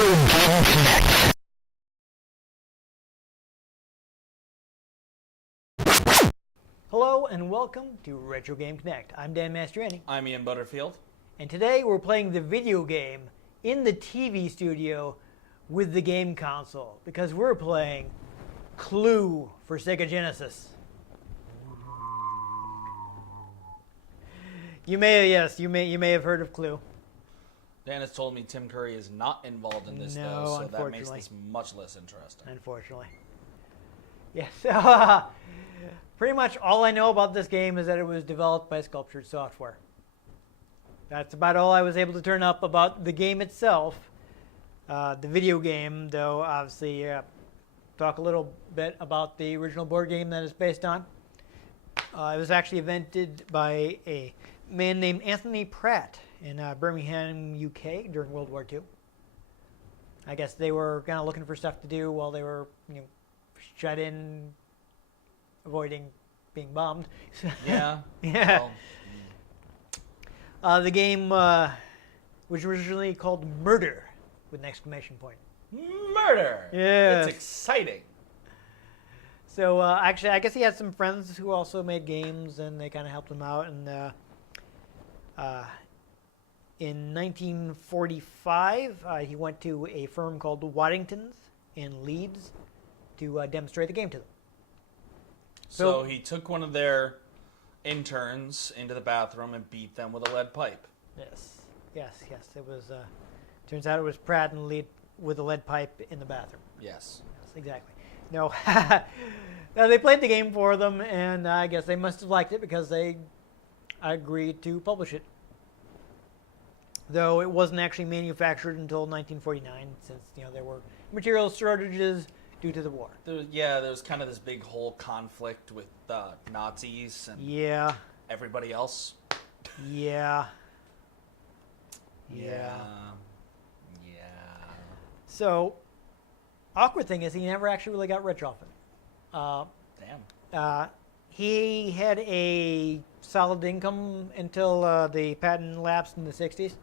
Game Connect. Hello and welcome to Retro Game Connect. I'm Dan Mastriani. I'm Ian Butterfield. And today we're playing the video game in the TV studio with the game console because we're playing Clue for Sega Genesis. You may have heard of Clue. Dan has told me Tim Curry is not involved in this, though, so that makes this much less interesting. Unfortunately. Yes. Pretty much all I know about this game is that it was developed by Sculptured Software. That's about all I was able to turn up about the game itself. The video game, though, obviously, talk a little bit about the original board game that it's based on. It was actually invented by a man named Anthony Pratt in Birmingham, UK during World War II. I guess they were kind of looking for stuff to do while they were, shut in, avoiding being bombed. Yeah. Yeah. Well, the game was originally called Murder with an exclamation point. murder! Yeah. It's exciting. So actually, I guess he had some friends who also made games, and they kind of helped him out. And in 1945, he went to a firm called Waddington's in Leeds to demonstrate the game to them. So he took one of their interns into the bathroom and beat them with a lead pipe. Yes. It was. Turns out it was Pratt and Lead with a lead pipe in the bathroom. Yes. Yes, exactly. No, no, they played the game for them, and I guess they must have liked it because they agreed to publish it. Though it wasn't actually manufactured until 1949, since there were material shortages due to the war. There was kind of this big whole conflict with Nazis and everybody else. Yeah. So, awkward thing is he never actually really got rich off it. Damn. He had a solid income until the patent lapsed in the 60s.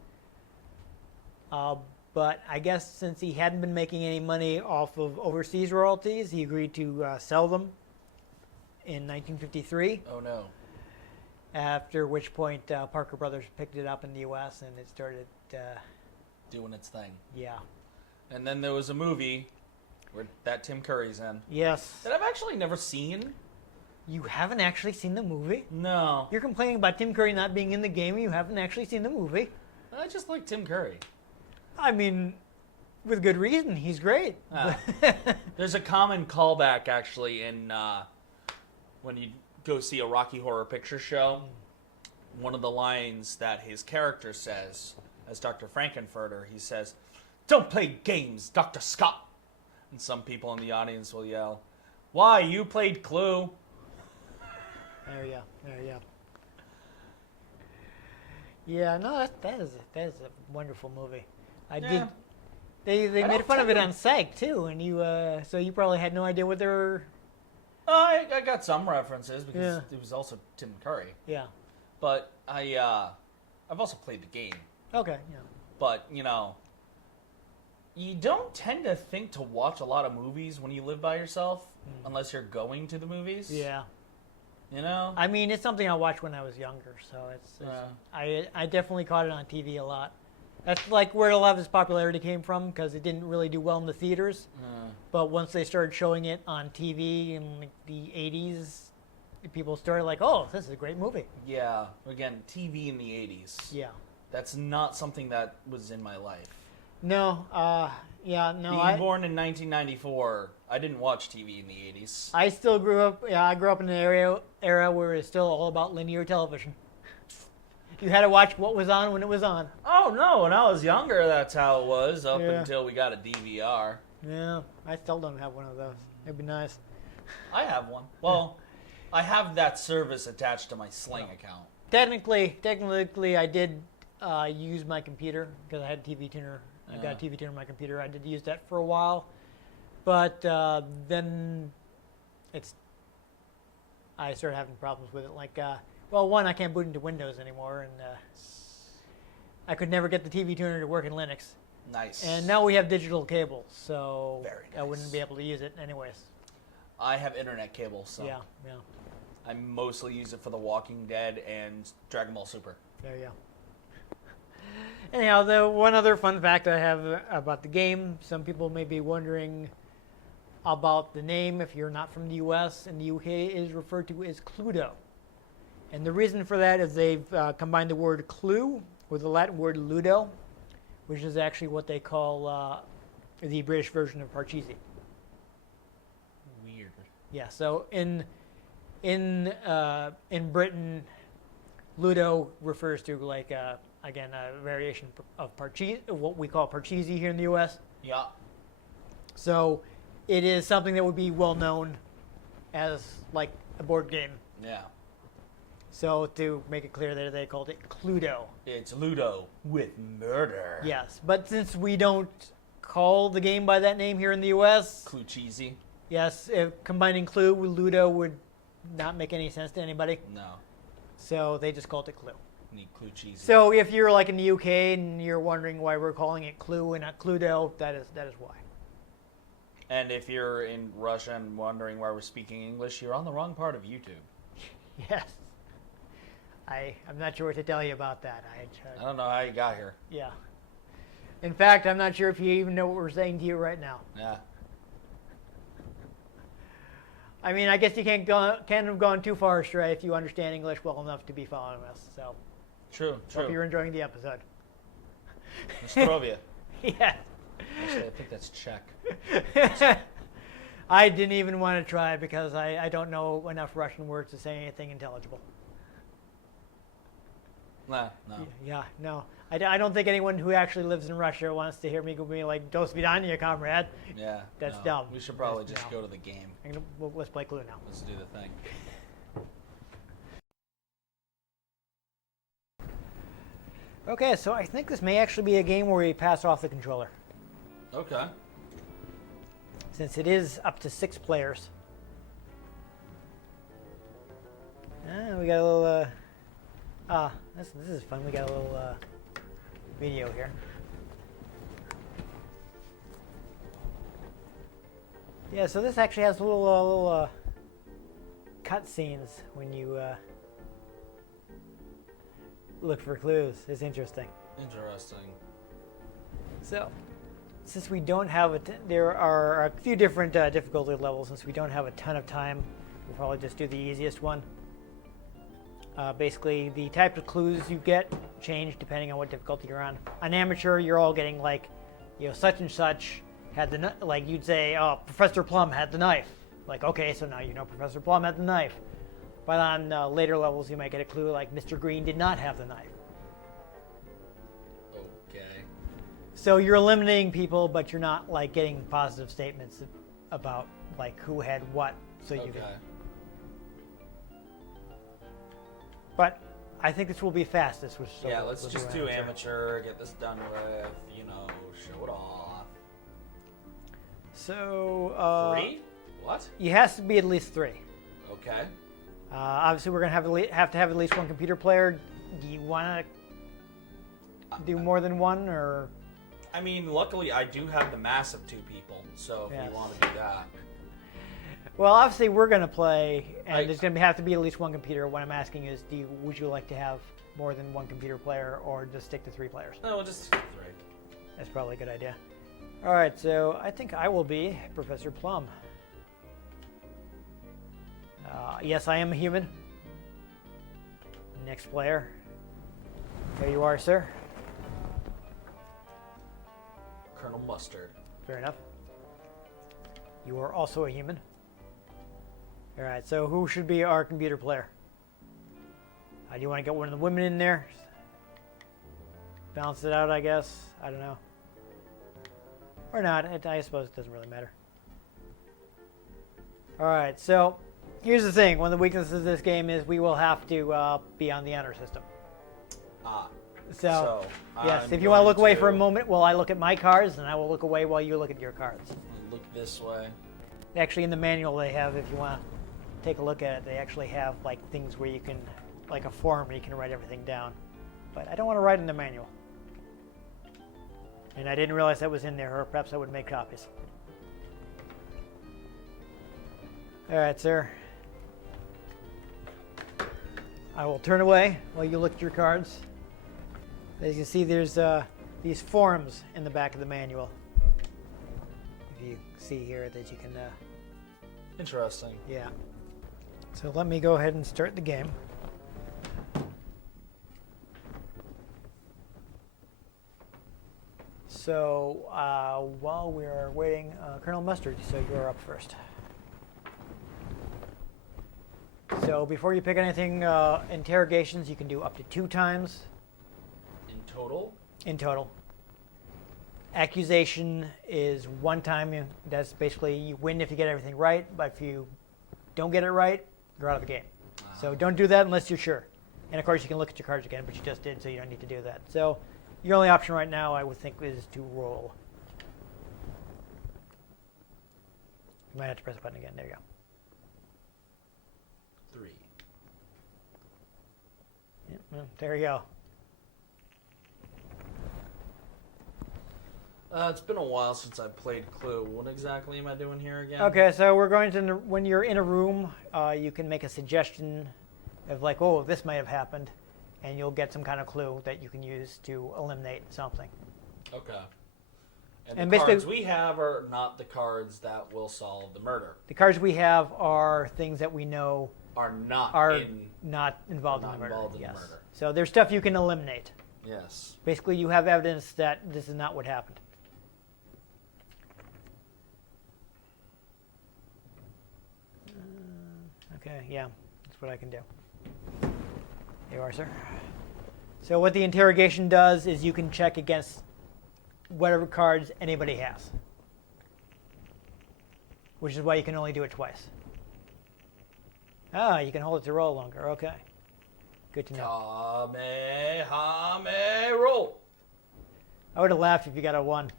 But I guess since he hadn't been making any money off of overseas royalties, he agreed to sell them in 1953. Oh, no. After which point Parker Brothers picked it up in the U.S. and it started doing its thing. Yeah. And then there was a movie that Tim Curry's in. Yes. That I've actually never seen. You haven't actually seen the movie? No. You're complaining about Tim Curry not being in the game. You haven't actually seen the movie. I just like Tim Curry. I mean, with good reason. He's great. There's a common callback, actually, in when you go see a Rocky Horror Picture Show. One of the lines that his character says, as Dr. Frankenfurter, he says, "Don't play games, Dr. Scott." And some people in the audience will yell, "Why, you played Clue." There you go. Yeah, no, that is a wonderful movie. They made fun of it on Psych too, and so you probably had no idea what they were. I got some references because it was also Tim Curry. Yeah. But I've also played the game. Okay. Yeah. But you don't tend to think to watch a lot of movies when you live by yourself, unless you're going to the movies. Yeah. I mean, it's something I watched when I was younger, so I definitely caught it on TV a lot. That's like where a lot of its popularity came from, because it didn't really do well in the theaters. But once they started showing it on TV in the 80s, people started like, "Oh, this is a great movie." Yeah. Again, TV in the 80s. Yeah. That's not something that was in my life. No. Being born in 1994, I didn't watch TV in the 80s. I still grew up. Yeah, I grew up in an era where it's still all about linear television. You had to watch what was on when it was on. Oh no! When I was younger, that's how it was up until we got a DVR. Yeah, I still don't have one of those. It'd be nice. I have one. Well, I have that service attached to my Sling account. Technically, I did use my computer because I had a TV tuner. I got a TV tuner on my computer. I did use that for a while, but then I started having problems with it. Like, one, I can't boot into Windows anymore, and I could never get the TV tuner to work in Linux. Nice. And now we have digital cable, so Very I wouldn't nice. be able to use it anyways. I have internet cable, so Yeah. I mostly use it for The Walking Dead and Dragon Ball Super. There you go. Anyhow, the one other fun fact I have about the game, some people may be wondering about the name if you're not from the US. In the UK, it is referred to as Cluedo. And the reason for that is they've combined the word clue with the Latin word ludo, which is actually what they call the British version of Parcheesi. Weird. Yeah, so in Britain, ludo refers to like again a variation of Parcheesi, what we call Parcheesi here in the U.S. Yeah. So it is something that would be well known as like a board game. Yeah. So to make it clear that they called it Cluedo. It's Ludo with murder. Yes, but since we don't call the game by that name here in the U.S., Clue cheesy? yes, combining Clue with Ludo would not make any sense to anybody. No. So they just called it Clue. Need Clue cheesy. So if you're like in the UK and you're wondering why we're calling it Clue and not Cluedo, that is why. And if you're in Russia and wondering why we're speaking English, you're on the wrong part of YouTube. Yes. I'm not sure what to tell you about that. I don't know how you got here. Yeah. In fact, I'm not sure if you even know what we're saying to you right now. Yeah. I mean, I guess you can't have gone too far astray if you understand English well enough to be following us. So True. hope you're enjoying the episode. Nostrovia. Yeah. Actually, I think that's Czech. I didn't even want to try because I don't know enough Russian words to say anything intelligible. Nah, no. Yeah, no. I don't think anyone who actually lives in Russia wants to hear me be like, "Do svidaniya, comrade." Yeah. That's no. dumb. We should probably That's just dumb. go to the game. Let's play Clue now. Let's do the thing. Okay, so I think this may actually be a game where we pass off the controller, Okay. since it is up to 6 players. We got a little. This is fun. We got a little video here. Yeah, so this actually has little cut scenes when you look for clues. It's interesting. Interesting. So, since we don't have there are a few different difficulty levels. Since we don't have a ton of time, we'll probably just do the easiest one. Basically, the type of clues you get change depending on what difficulty you're on. On amateur, you're all getting like, such and such had the like you'd say, oh, Professor Plum had the knife. Like, okay, so now you know Professor Plum had the knife. But on later levels, you might get a clue like Mr. Green did not have the knife. Okay. So you're eliminating people, but you're not like getting positive statements about like who had what. So you Okay. can. But I think this will be fastest. So Yeah, let's we'll just do amateur, get this done with, show it off. So 3? What? it has to be at least 3. Okay. Obviously, we're gonna have to have at least one computer player. Do you want to do more than one, or? I mean, luckily I do have the mass of 2 people, so if Yes. you want to do that. Well, obviously, we're gonna play, and there's gonna have to be at least one computer. What I'm asking is, would you like to have more than one computer player, or just stick to 3 players? No, we'll just skip 3. That's probably a good idea. All right, so I think I will be Professor Plum. Yes, I am a human. Next player. There you are, sir. Colonel Mustard. Fair enough. You are also a human. All right, so who should be our computer player? Do you want to get one of the women in there? Balance it out, I guess. I don't know. Or not. I suppose it doesn't really matter. All right, so here's the thing. One of the weaknesses of this game is we will have to be on the honor system. So yes, I'm if you want to look away going for a to moment while I look at my cards, and I will look away while you look at your cards. Look this way. Actually, in the manual they have, if you want to take a look at it, they actually have like things where you can, like a form where you can write everything down. But I don't want to write in the manual. And I didn't realize that was in there, or perhaps I would make copies. All right, sir. I will turn away while you look at your cards. As you see, there's these forms in the back of the manual. If you see here that you can... Interesting. Yeah. So let me go ahead and start the game. So while we are waiting, Colonel Mustard, so you're up first. So before you pick anything, interrogations you can do up to 2 times. In total? In total. Accusation is 1 time. That's basically you win if you get everything right, but if you don't get it right, you're out of the game. So don't do that unless you're sure. And of course you can look at your cards again, but you just did, so you don't need to do that. So your only option right now, I would think, is to roll. You might have to press the button again. There you go. 3. Yep, well, there you go. It's been a while since I played Clue. What exactly am I doing here again? Okay, so we're going to, when you're in a room, you can make a suggestion of like, oh, this might have happened, and you'll get some kind of clue that you can use to eliminate something. Okay. And And the basically- cards we have are not the cards that will solve the murder. The cards we have are things that we know Are not are in... not involved not in the murder. involved in the Yes. murder. So there's stuff you can eliminate. Yes. Basically, you have evidence that this is not what happened. Okay, yeah, that's what I can do. There you are, sir. So what the interrogation does is you can check against whatever cards anybody has, which is why you can only do it twice. Ah, you can hold it to roll longer. Okay, good to know. Roll. I would have laughed if you got a 1.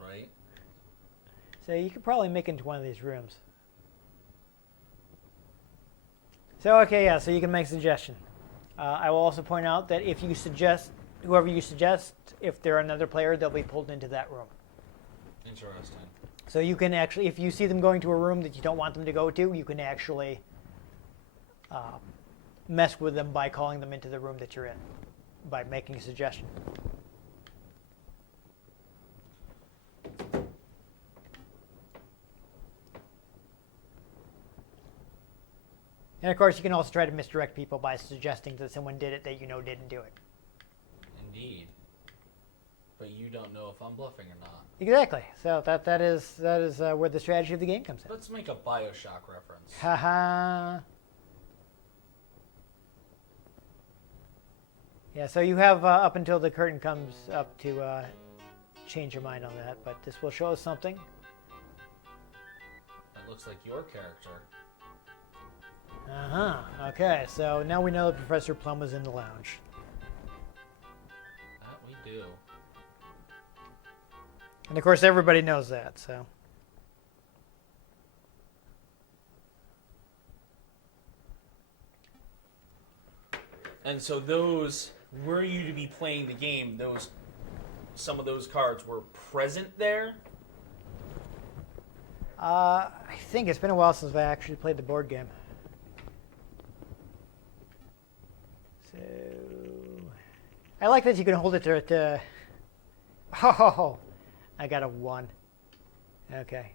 Right. So you could probably make it into one of these rooms. So, okay, yeah, so you can make a suggestion. I will also point out that if you suggest, whoever you suggest, if they're another player, they'll be pulled into that room. Interesting. So you can actually, if you see them going to a room that you don't want them to go to, you can actually mess with them by calling them into the room that you're in, by making a suggestion. And of course, you can also try to misdirect people by suggesting that someone did it that you know didn't do it. Indeed. But you don't know if I'm bluffing or not. Exactly. So that is where the strategy of the game comes in. Let's make a Bioshock reference. Haha. Yeah. So you have up until the curtain comes up to change your mind on that, but this will show us something. That looks like your character. Okay. So now we know that Professor Plum was in the lounge. That we do. And of course, everybody knows that. So. And so those, were you to be playing the game, those, some of those cards were present there? I think it's been a while since I actually played the board game. So, I like that you can hold it to oh, I got a 1. Okay.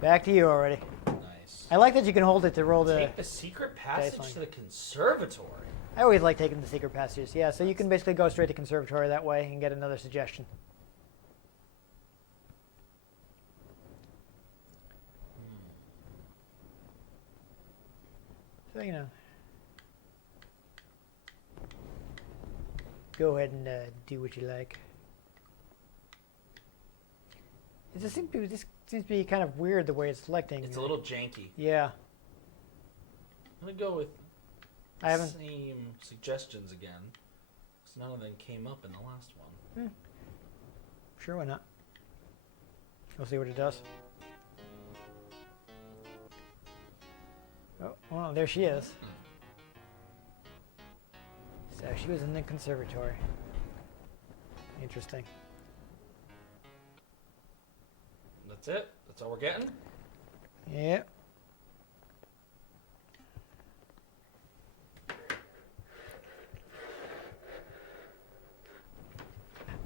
Back to you already. Nice. I like that you can hold it to roll the... Take the secret passage line. to the conservatory. I always like taking the secret passages. Yeah, so you can basically go straight to conservatory that way and get another suggestion. So, you know. Go ahead and do what you like. This seems to be kind of weird the way it's selecting. It's a little janky. Yeah. I'm going to go with I haven't... same suggestions again, because none of them came up in the last one. Sure, why not? We'll see what it does. Oh, well, there she is. So she was in the conservatory. Interesting. That's it? That's all we're getting? Yep.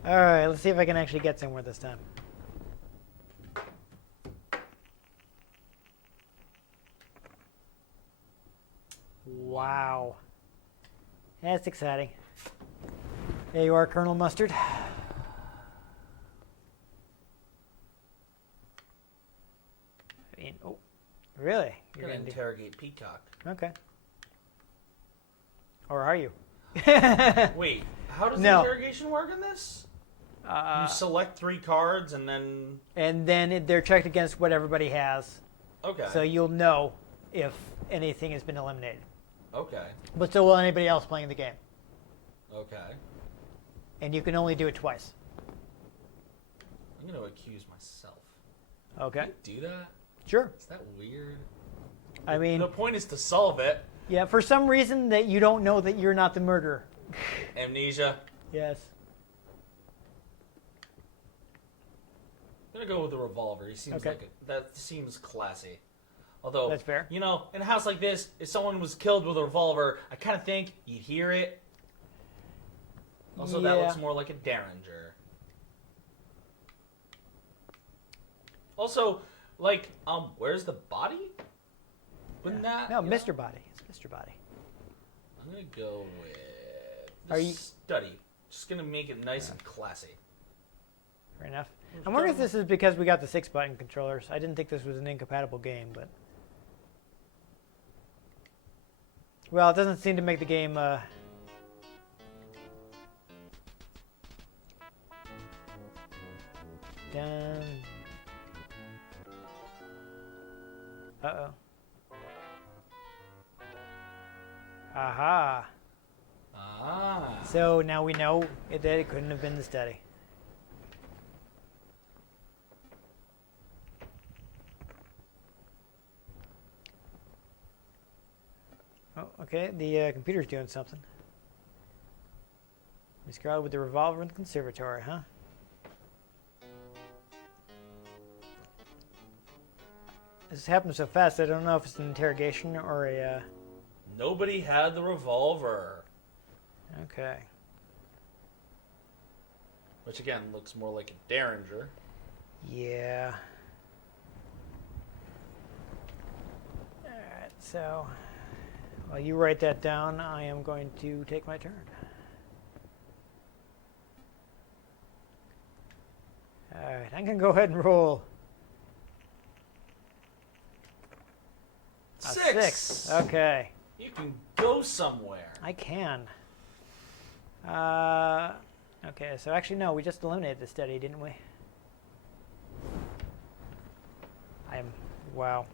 All right, let's see if I can actually get somewhere this time. Wow. That's exciting. There you are, Colonel Mustard. I mean, oh, really? You're going to interrogate Peacock. Okay. Or are you? Wait, how does No. the interrogation work in this? You select 3 cards and then... And then they're checked against what everybody has. Okay. So you'll know if anything has been eliminated. Okay. But so will anybody else playing the game. Okay. And you can only do it twice. I'm going to accuse myself. Okay. Can you do that? Sure. Is that weird? I mean, The point is to solve it. yeah, for some reason that you don't know that you're not the murderer. Amnesia. Yes. I'm going to go with the revolver. He seems Okay. like that seems classy. Although, That's fair. You know, in a house like this, if someone was killed with a revolver, I kind of think you'd hear it. Also, that Yeah. looks more like a Derringer. Also, like, where's the body? Wouldn't that? No, you Mr. know? Body. It's Mr. Body. I'm gonna go with the Are you- study. Just gonna make it nice and classy. Fair enough. I'm wondering if this is because we got the 6-button controllers. I didn't think this was an incompatible game, but... Well, it doesn't seem to make the game, Done. Uh-oh. Aha. Ah. So now we know that it couldn't have been the study. Oh, okay. The computer's doing something. Miss Crowd with the revolver in the conservatory, huh? This happened so fast, I don't know if it's an interrogation or a... Nobody had the revolver. Okay. Which, again, looks more like a Derringer. Yeah. Alright, so... While you write that down, I am going to take my turn. Alright, I can go ahead and roll. A 6. Okay. You can go somewhere. I can. Okay, so actually, no, we just eliminated the study, didn't we? Wow,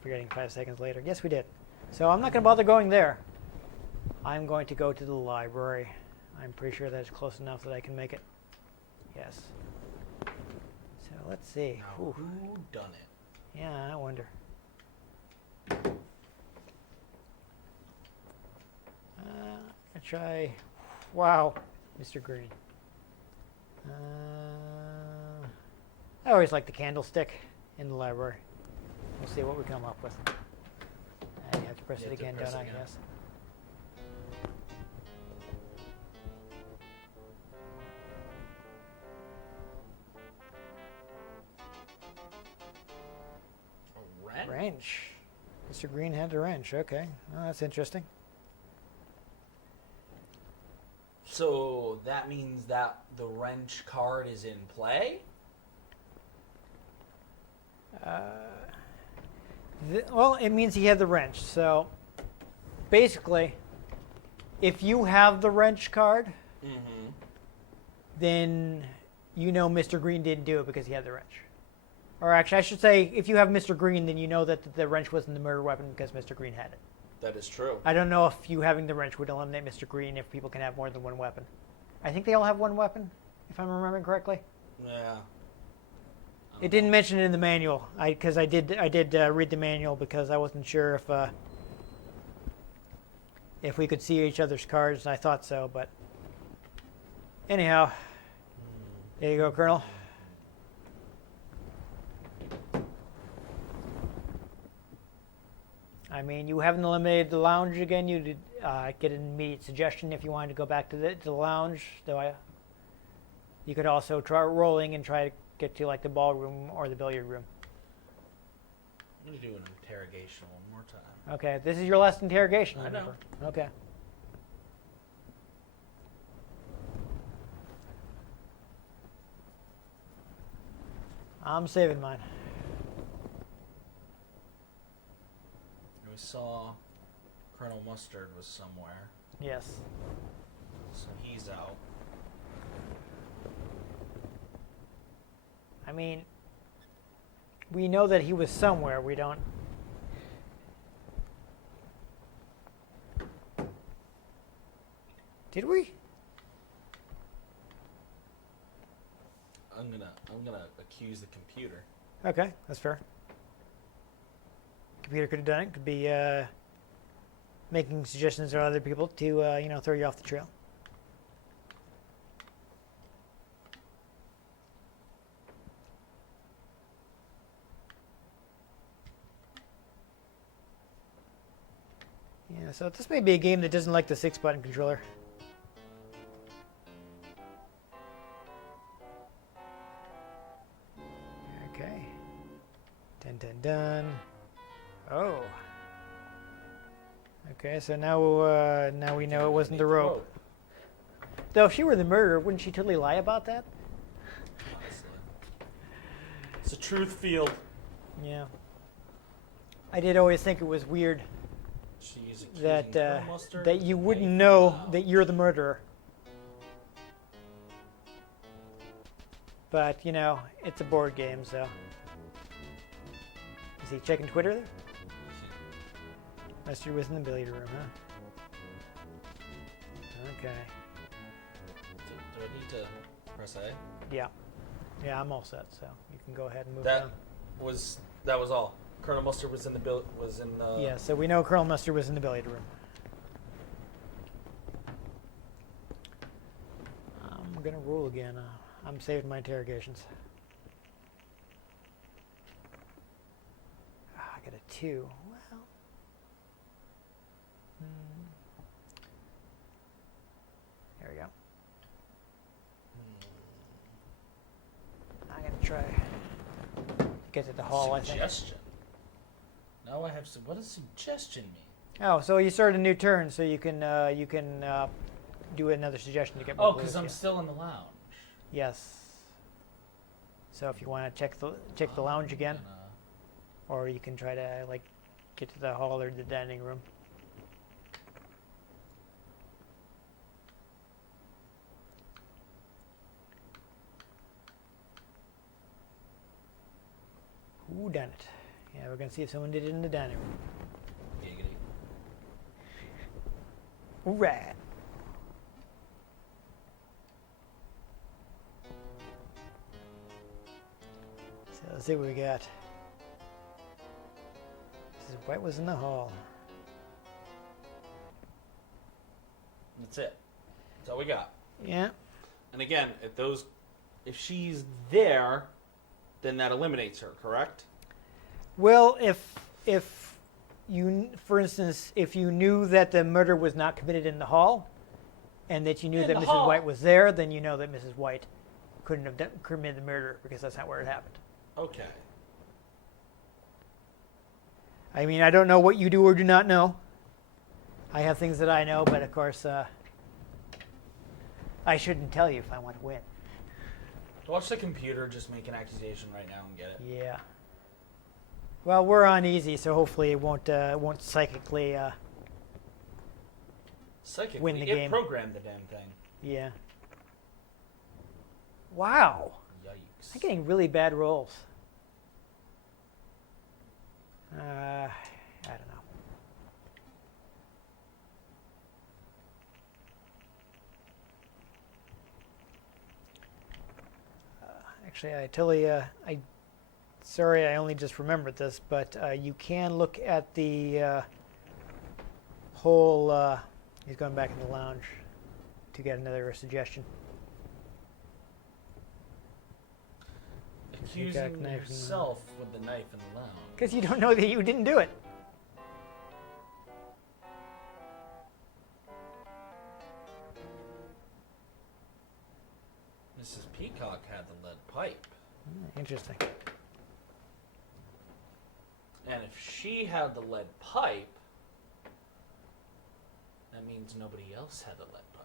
forgetting 5 seconds later. Yes, we did. So I'm not going to bother going there. I'm going to go to the library. I'm pretty sure that's close enough that I can make it. Yes. So let's see. Now, Ooh. who done it? Yeah, I wonder. I try. Wow, Mr. Green. I always like the candlestick in the library. We'll see what we come up with. You have to press it again, don't I? Yes. A wrench? Wrench. Mr. Green had a wrench. Okay. Well, that's interesting. So that means that the wrench card is in play? Well, it means he had the wrench. So basically, if you have the wrench card, Mm-hmm. then you know Mr. Green didn't do it because he had the wrench. Or actually, I should say, if you have Mr. Green, then you know that the wrench wasn't the murder weapon because Mr. Green had it. That is true. I don't know if you having the wrench would eliminate Mr. Green if people can have more than one weapon. I think they all have one weapon, if I'm remembering correctly. Yeah. It didn't mention it in the manual, because I did read the manual because I wasn't sure if we could see each other's cards, and I thought so, but anyhow, there you go, Colonel. I mean, you haven't eliminated the lounge again. You did get an immediate suggestion if you wanted to go back to the lounge. Though you could also try rolling and try to get to like the ballroom or the billiard room. I'm gonna do an interrogation one more time. Okay, this is your last interrogation. I know. Okay. I'm saving mine. We saw Colonel Mustard was somewhere, Yes. so he's out. I mean, we know that he was somewhere. We don't. Did we? I'm gonna accuse the computer. Okay, that's fair. Computer could have done it. Could be making suggestions to other people to throw you off the trail. Yeah, so this may be a game that doesn't like the 6-button controller. Okay. Dun dun dun. Oh. Okay, so now we know it wasn't the rope. Though if she were the murderer, wouldn't she totally lie about that? Honestly. It's a truth field. Yeah. I did always think it was weird She's accusing that Colonel Mustard that you of wouldn't knife know and that you're the murderer. But, it's a board game, so. Is he checking Twitter there? Mustard was in the billiard room, huh? Okay. Do I need to press A? Yeah. Yeah, I'm all set, so you can go ahead and move That on. was all. Colonel Mustard was in the Yeah, so we know Colonel Mustard was in the billiard room. I'm gonna roll again. I'm saving my interrogations. I got a 2. Well. There we go. I'm gonna try get to the hall. I think. Suggestion. Now I have some. What does suggestion mean? Oh, so you start a new turn, so you can do another suggestion to get more Oh, clues. because I'm Yeah. still in the lounge. Yes. So if you want to check the lounge again, or you can try to get to the hall or the dining room. Who done it? Yeah, we're gonna see if someone did it in the dining room. Giggity. All right. So let's see what we got. Mrs. White was in the hall. That's it. That's all we got. Yeah. And again, if she's there, then that eliminates her, correct? Well, if you, for instance, if you knew that the murder was not committed in the hall, and that you knew that Mrs. White was there, then you know that Mrs. White couldn't have committed the murder because that's not where it happened. Okay. I mean, I don't know what you do or do not know. I have things that I know, but of course, I shouldn't tell you if I want to win. Watch the computer just make an accusation right now and get it. Yeah. Well, we're on easy, so hopefully it won't psychically Psychically, win the it game. programmed the damn thing. Yeah. Wow. Yikes. I'm getting really bad rolls. I don't know. Actually, sorry, I only just remembered this, but you can look at the whole, he's going back in the lounge to get another suggestion. Accusing yourself with the knife in the lounge. Because you don't know that you didn't do it. pipe. Interesting. And if she had the lead pipe, that means nobody else had the lead pipe.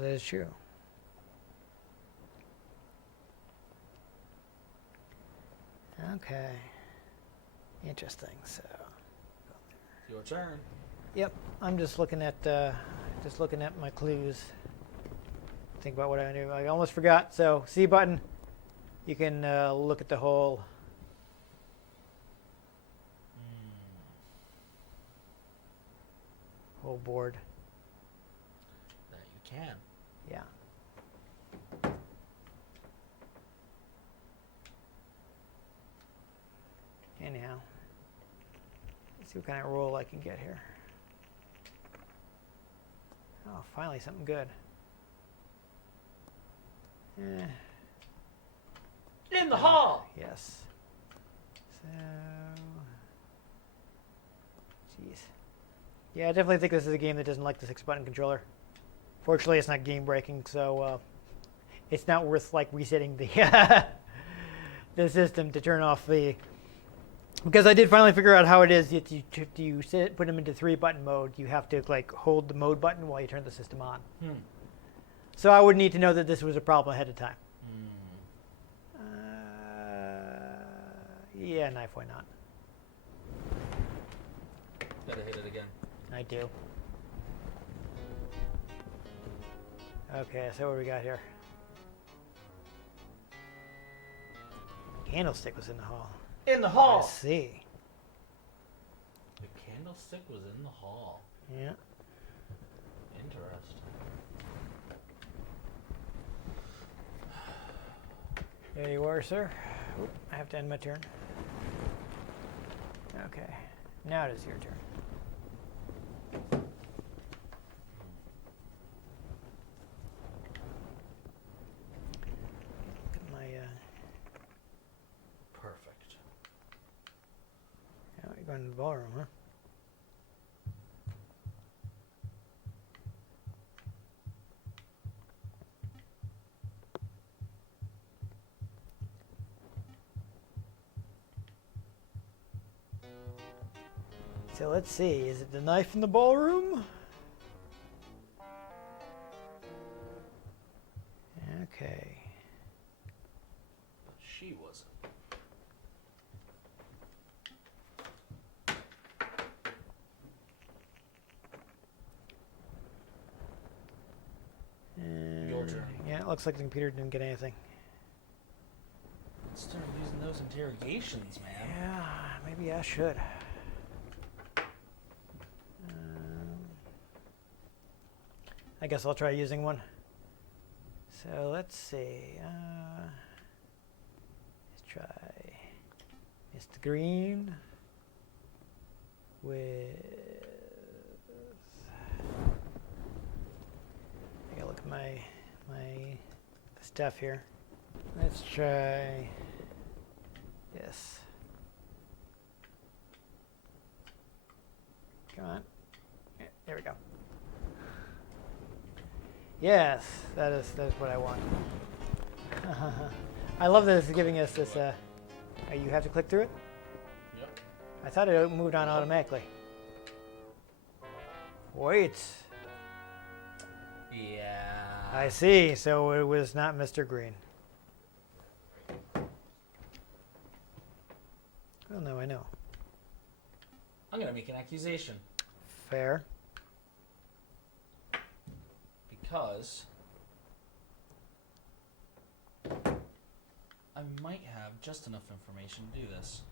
That is true. Okay. Interesting. So. Your turn. Yep. I'm just looking at my clues. Think about what I do. I almost forgot. So C button. You can look at the whole. Whole board. That you can. Yeah. Anyhow, let's see what kind of roll I can get here. Oh, finally something good. In the hall! Yes. So, jeez. Yeah, I definitely think this is a game that doesn't like the 6-button controller. Fortunately, it's not game breaking, so it's not worth like resetting the the system to turn off the. Because I did finally figure out how it is. If you put them into 3-button mode, you have to like hold the mode button while you turn the system on. So I would need to know that this was a problem ahead of time. Yeah, knife, why not? Gotta hit it again. I do. Okay, so what do we got here? Candlestick was in the hall. In the hall! I see. The candlestick was in the hall. Yeah. Interesting. There you are, sir. Oop, I have to end my turn. Okay. Now it is your turn. Look at my, Perfect. oh, you're going to the ballroom, huh? So let's see, is it the knife in the ballroom? Okay. She wasn't. Your turn. Yeah, it looks like the computer didn't get anything. Let's start using those interrogations, man. Yeah, maybe I should. I guess I'll try using one. So let's see. Let's try Mr. Green with. I gotta look at my stuff here. Let's try this. Come on. Yeah, there we go. Yes, that is what I want. I love that it's giving us this. You have to click through it? Yep. I thought it moved on automatically. Wait. Yeah. I see. So it was not Mr. Green. Well, now I know. I'm gonna make an accusation. Fair. Because I might have just enough information to do this.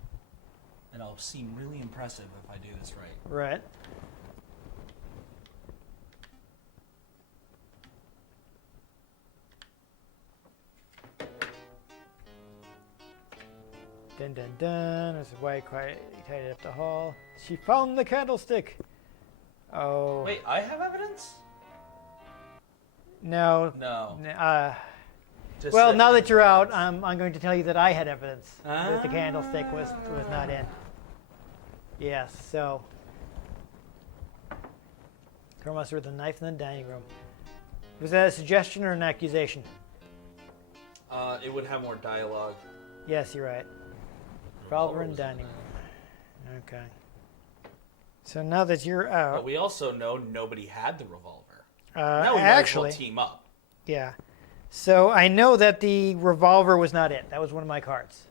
And I'll seem really impressive if I do this right. Right. Dun dun dun. This is why he tidied up the hall. She found the candlestick. Oh. Wait, I have evidence? No. No. Just Well, that now that you're out, evidence. I'm going to tell you that I had evidence that the candlestick was not in. Yes, so. Colonel Mustard with a knife in the dining room. Was that a suggestion or an accusation? It would have more dialogue. Yes, you're right. Revolver and dining room. Okay. So now that you're But out, we also know nobody had the revolver. Now we might actually, as well team up. yeah. So I know that the revolver was not it. That was one of my cards.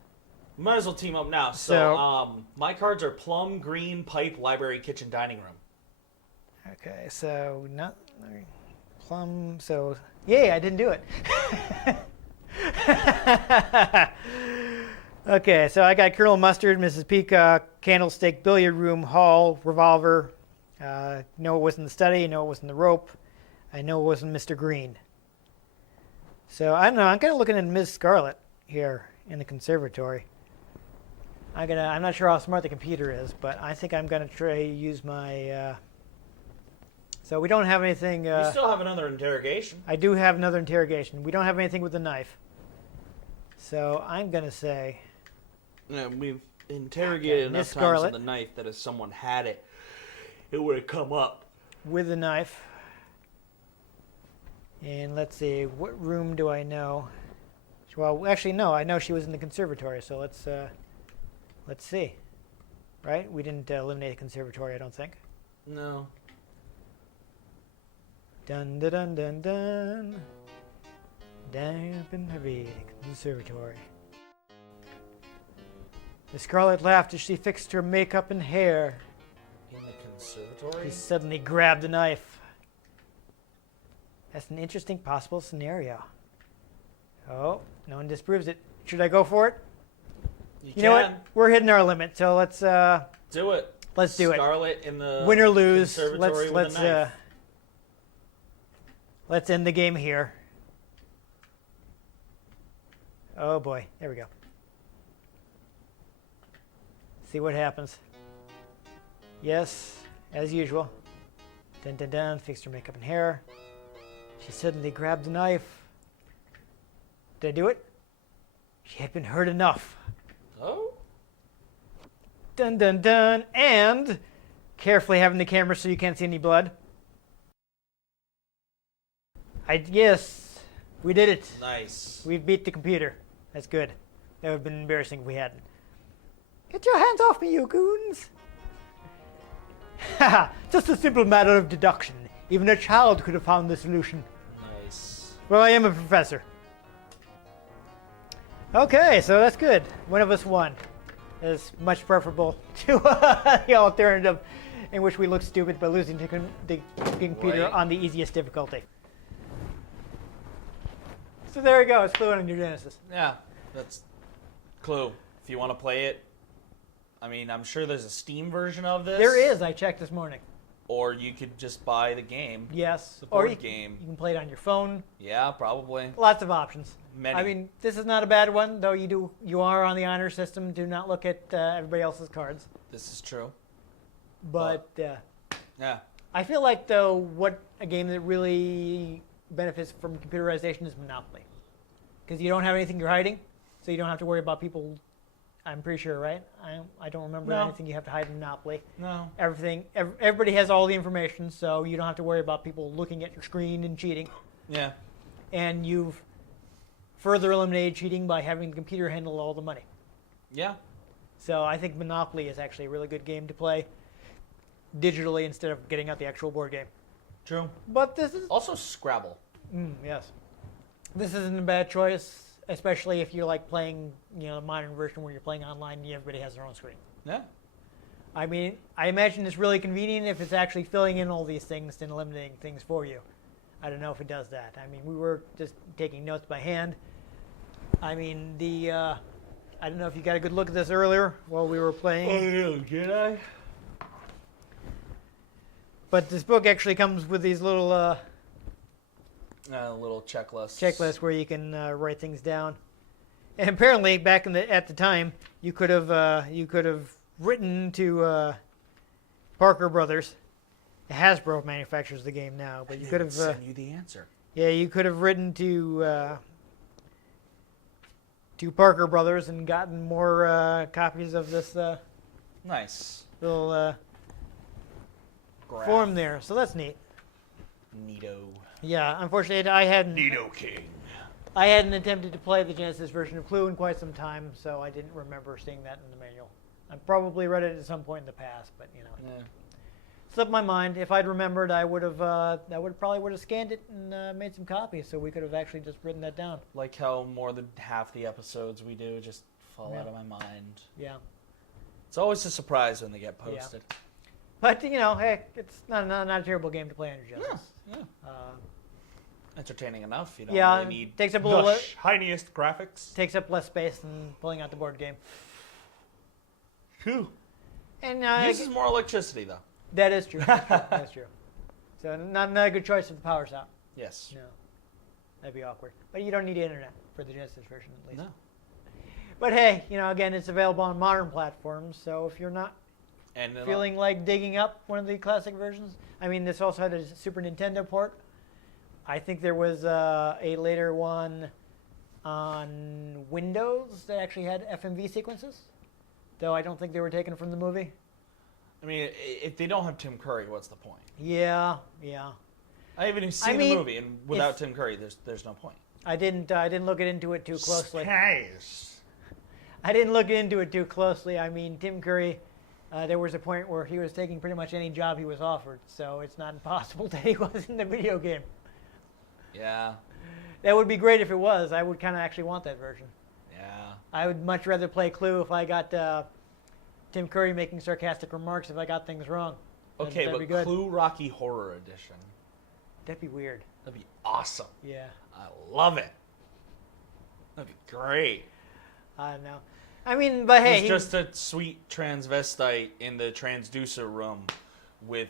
We might as well team up now. So, my cards are plum, green, pipe, library, kitchen, dining room. Okay, so not plum. So yay, I didn't do it. Okay, so I got Colonel Mustard, Mrs. Peacock, Candlestick, Billiard Room, Hall, Revolver. No, it wasn't the study. No, it wasn't the rope. I know it wasn't Mr. Green. So I don't know. I'm kind of looking at Ms. Scarlet here in the conservatory. I'm not sure how smart the computer is, but I think I'm gonna try to use my. So we don't have anything. You still have another interrogation. I do have another interrogation. We don't have anything with the knife. So I'm gonna say. Yeah, we've interrogated enough Miss times Scarlet. with the knife that if someone had it, it would have come up. With the knife. And let's see, what room do I know? Well, actually, no, I know she was in the conservatory, so let's see. Right? We didn't eliminate the conservatory, I don't think. No. Dun dun dun dun dun. Damp and heavy conservatory. The Scarlet laughed as she fixed her makeup and hair. In the conservatory? He suddenly grabbed a knife. That's an interesting possible scenario. Oh, no one disproves it. Should I go for it? You know what? We're hitting our limit, so let's do it. Let's do it. Scarlet in the win or lose. conservatory with a knife. Let's end the game here. Oh boy, there we go. See what happens. Yes, as usual. Dun dun dun, fixed her makeup and hair. She suddenly grabbed the knife. Did I do it? She had been hurt enough. Oh? Dun dun dun, and carefully having the camera so you can't see any blood. Yes, we did it. Nice. We beat the computer. That's good. That would have been embarrassing if we hadn't. Get your hands off me, you goons! Haha, just a simple matter of deduction. Even a child could have found the solution. Nice. Well, I am a professor. Okay, so that's good. One of us won. It's much preferable to the alternative in which we look stupid by losing to the computer Right. on the easiest difficulty. So there you go. It's Clue on your Genesis. Yeah, that's Clue. If you want to play it, I mean, I'm sure there's a Steam version of this. There is. I checked this morning. Or you could just buy the game. Yes. The Or board you game. can play it on your phone. Yeah, probably. Lots of options. Many. I mean, this is not a bad one, though. You are on the honor system. Do not look at everybody else's cards. This is true. But Yeah. I feel like, though, what a game that really benefits from computerization is Monopoly, because you don't have anything you're hiding, so you don't have to worry about people. I'm pretty sure, right? I don't remember No. anything you have to hide in Monopoly. No. Everybody has all the information, so you don't have to worry about people looking at your screen and cheating. Yeah. And you've further eliminated cheating by having the computer handle all the money. Yeah. So I think Monopoly is actually a really good game to play digitally instead of getting out the actual board game. True. But this is Also Scrabble. yes, this isn't a bad choice, especially if you're like playing the modern version where you're playing online and everybody has their own screen. Yeah. I mean, I imagine it's really convenient if it's actually filling in all these things and eliminating things for you. I don't know if it does that. I mean, we were just taking notes by hand. I mean, I don't know if you got a good look at this earlier while we were playing. Oh, no, did I? But this book actually comes with these little Little checklists. checklists where you can write things down. And apparently, back at the time, you could have written to Parker Brothers. Hasbro manufactures the game now, but you could have send you the answer. yeah, you could have written to Parker Brothers and gotten more copies of this Nice. little Graph. form there. So that's neat. Neato. Yeah, unfortunately, I hadn't. Neato King. I hadn't attempted to play the Genesis version of Clue in quite some time, so I didn't remember seeing that in the manual. I probably read it at some point in the past, but Yeah. slipped my mind. If I'd remembered, I would have probably scanned it and made some copies, so we could have actually just written that down. Like how more than half the episodes we do just fall out of my mind. Yeah. It's always a surprise when they get posted. But hey, it's not a terrible game to play under Genesis. Yeah. Uh, Entertaining enough. You don't Yeah, really need takes up a the little- shiniest graphics. takes up less space than pulling out the board game. Phew. And Uses more electricity though. that is true. That's true. So not a good choice if the power's out. Yes. No, that'd be awkward. But you don't need internet for the Genesis version, at least. No. But hey, again, it's available on modern platforms. So if you're not And feeling like digging up one of the classic versions, I mean, this also had a Super Nintendo port. I think there was a later one on Windows that actually had FMV sequences, though I don't think they were taken from the movie. I mean, if they don't have Tim Curry, what's the point? Yeah. I haven't even seen the movie, and without Tim Curry, there's no point. I didn't look into it too closely. Space. I didn't look into it too closely. I mean, Tim Curry, there was a point where he was taking pretty much any job he was offered, so it's not impossible that he was in the video game. Yeah. That would be great if it was. I would kind of actually want that version. Yeah. I would much rather play Clue if I got Tim Curry making sarcastic remarks if I got things wrong. Okay, That'd but be good. Clue Rocky Horror Edition. That'd be weird. That'd be awesome. Yeah. I love it. That'd be great. I don't know. I mean, but hey, He's just a sweet transvestite in the transducer room with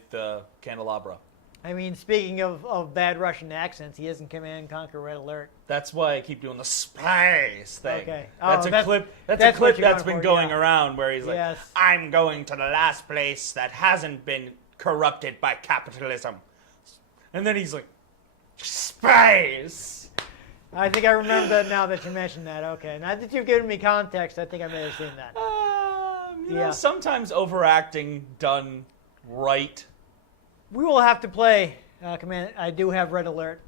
candelabra. I mean, speaking of bad Russian accents, he is in Command and Conquer Red Alert. That's why I keep doing the space thing. Okay. That's Oh, a that's- clip. That's that's a clip what you're that's going been for, going yeah. around where he's like, Yes. "I'm going to the last place that hasn't been corrupted by capitalism," and then he's like, "Space." I think I remember that now that you mentioned that. Okay. Now that you've given me context, I think I may have seen that. You Yeah. know, sometimes overacting done right. We will have to play Command. I do have Red Alert.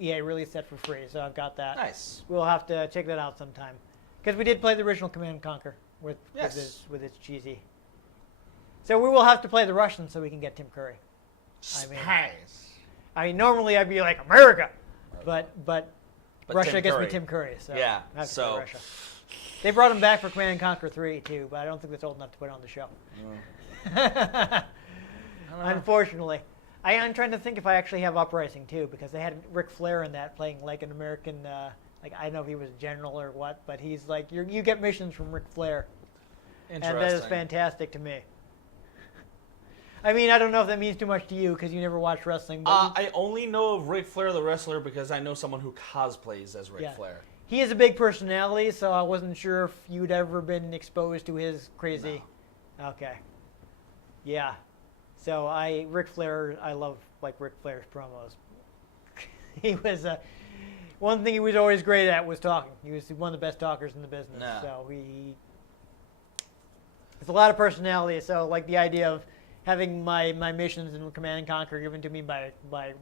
EA released that for free, so I've got that. Nice. We'll have to check that out sometime, because we did play the original Command and Conquer with Yes. with its cheesy. So we will have to play the Russian so we can get Tim Curry. Space. I mean, normally I'd be like America, but Russia Tim gets Curry. me Tim Curry. So Yeah, I have to so- play Russia. They brought him back for Command and Conquer 3 too, but I don't think that's old enough to put on the show. Unfortunately. I'm trying to think if I actually have Uprising too, because they had Ric Flair in that playing like an American, like I don't know if he was a general or what, but he's like, you get missions from Ric Flair. And that is fantastic to me. I mean, I don't know if that means too much to you because you never watched wrestling. But I only know of Ric Flair, the wrestler, because I know someone who cosplays as Ric Yeah. Flair. he is a big personality, so I wasn't sure if you'd ever been exposed to his crazy. No. Okay. Yeah. So Ric Flair, I love like Ric Flair's promos. He was one thing he was always great at was talking. He was one of the best talkers in the business. No. So it's a lot of personality. So like the idea of having my missions in Command and Conquer given to me by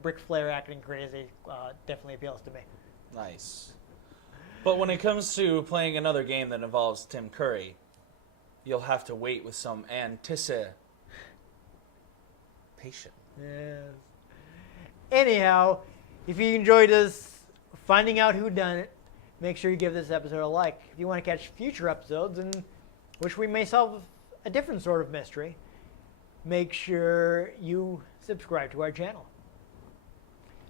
Ric Flair acting crazy definitely appeals to me. Nice. But when it comes to playing another game that involves Tim Curry, you'll have to wait with some anticipation. Yes. Anyhow, if you enjoyed us finding out who done it, make sure you give this episode a like. If you want to catch future episodes in which we may solve a different sort of mystery, make sure you subscribe to our channel.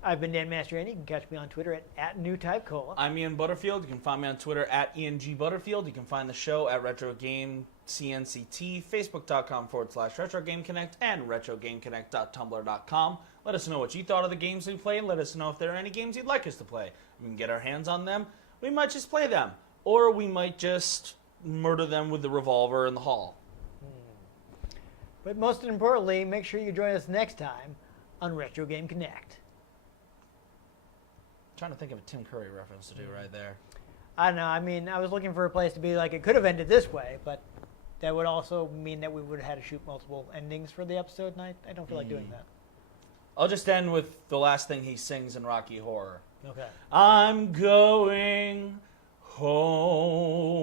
I've been Dan Mastriani. You can catch me on Twitter at @NewTypeCola. I'm Ian Butterfield. You can find me on Twitter at IanG Butterfield. You can find the show at RetroGameCNCT, Facebook.com/RetroGameConnect, and RetroGameConnect.tumblr.com. Let us know what you thought of the games we played. Let us know if there are any games you'd like us to play. We can get our hands on them. We might just play them. Or we might just murder them with the revolver in the hall. But most importantly, make sure you join us next time on Retro Game Connect. Trying to think of a Tim Curry reference to do right there. I don't know. I mean, I was looking for a place to be like, it could have ended this way, but that would also mean that we would have had to shoot multiple endings for the episode, and I don't feel like doing that. I'll just end with the last thing he sings in Rocky Horror. Okay. I'm going home.